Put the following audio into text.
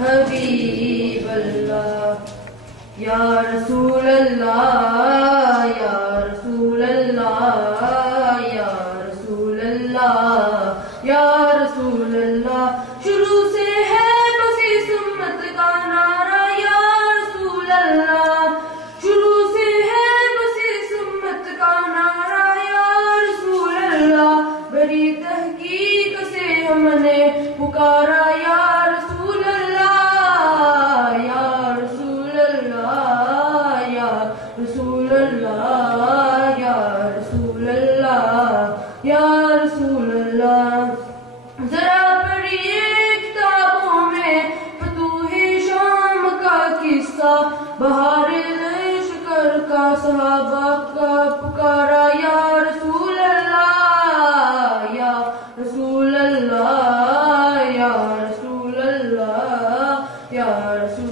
حبیب اللہ یا رسول اللہ یا رسول اللہ یا رسول اللہ یا رسول اللہ شروع سے ہے بس اس امت کا نعرہ یا رسول اللہ شروع سے ہے بس اس امت کا نعرہ یا رسول اللہ بڑی تحقیق سے ہم نے پکارا یا رسول اللہ یا رسول اللہ یا رسول اللہ یا رسول اللہ یا رسول اللہ ذرا پڑھیے کتابوں میں فتوح شام کا قصہ بہار لشکر کا صحابہ کا پکارا یا رسول اللہ یا رسول اللہ یا رسول اللہ یا رسول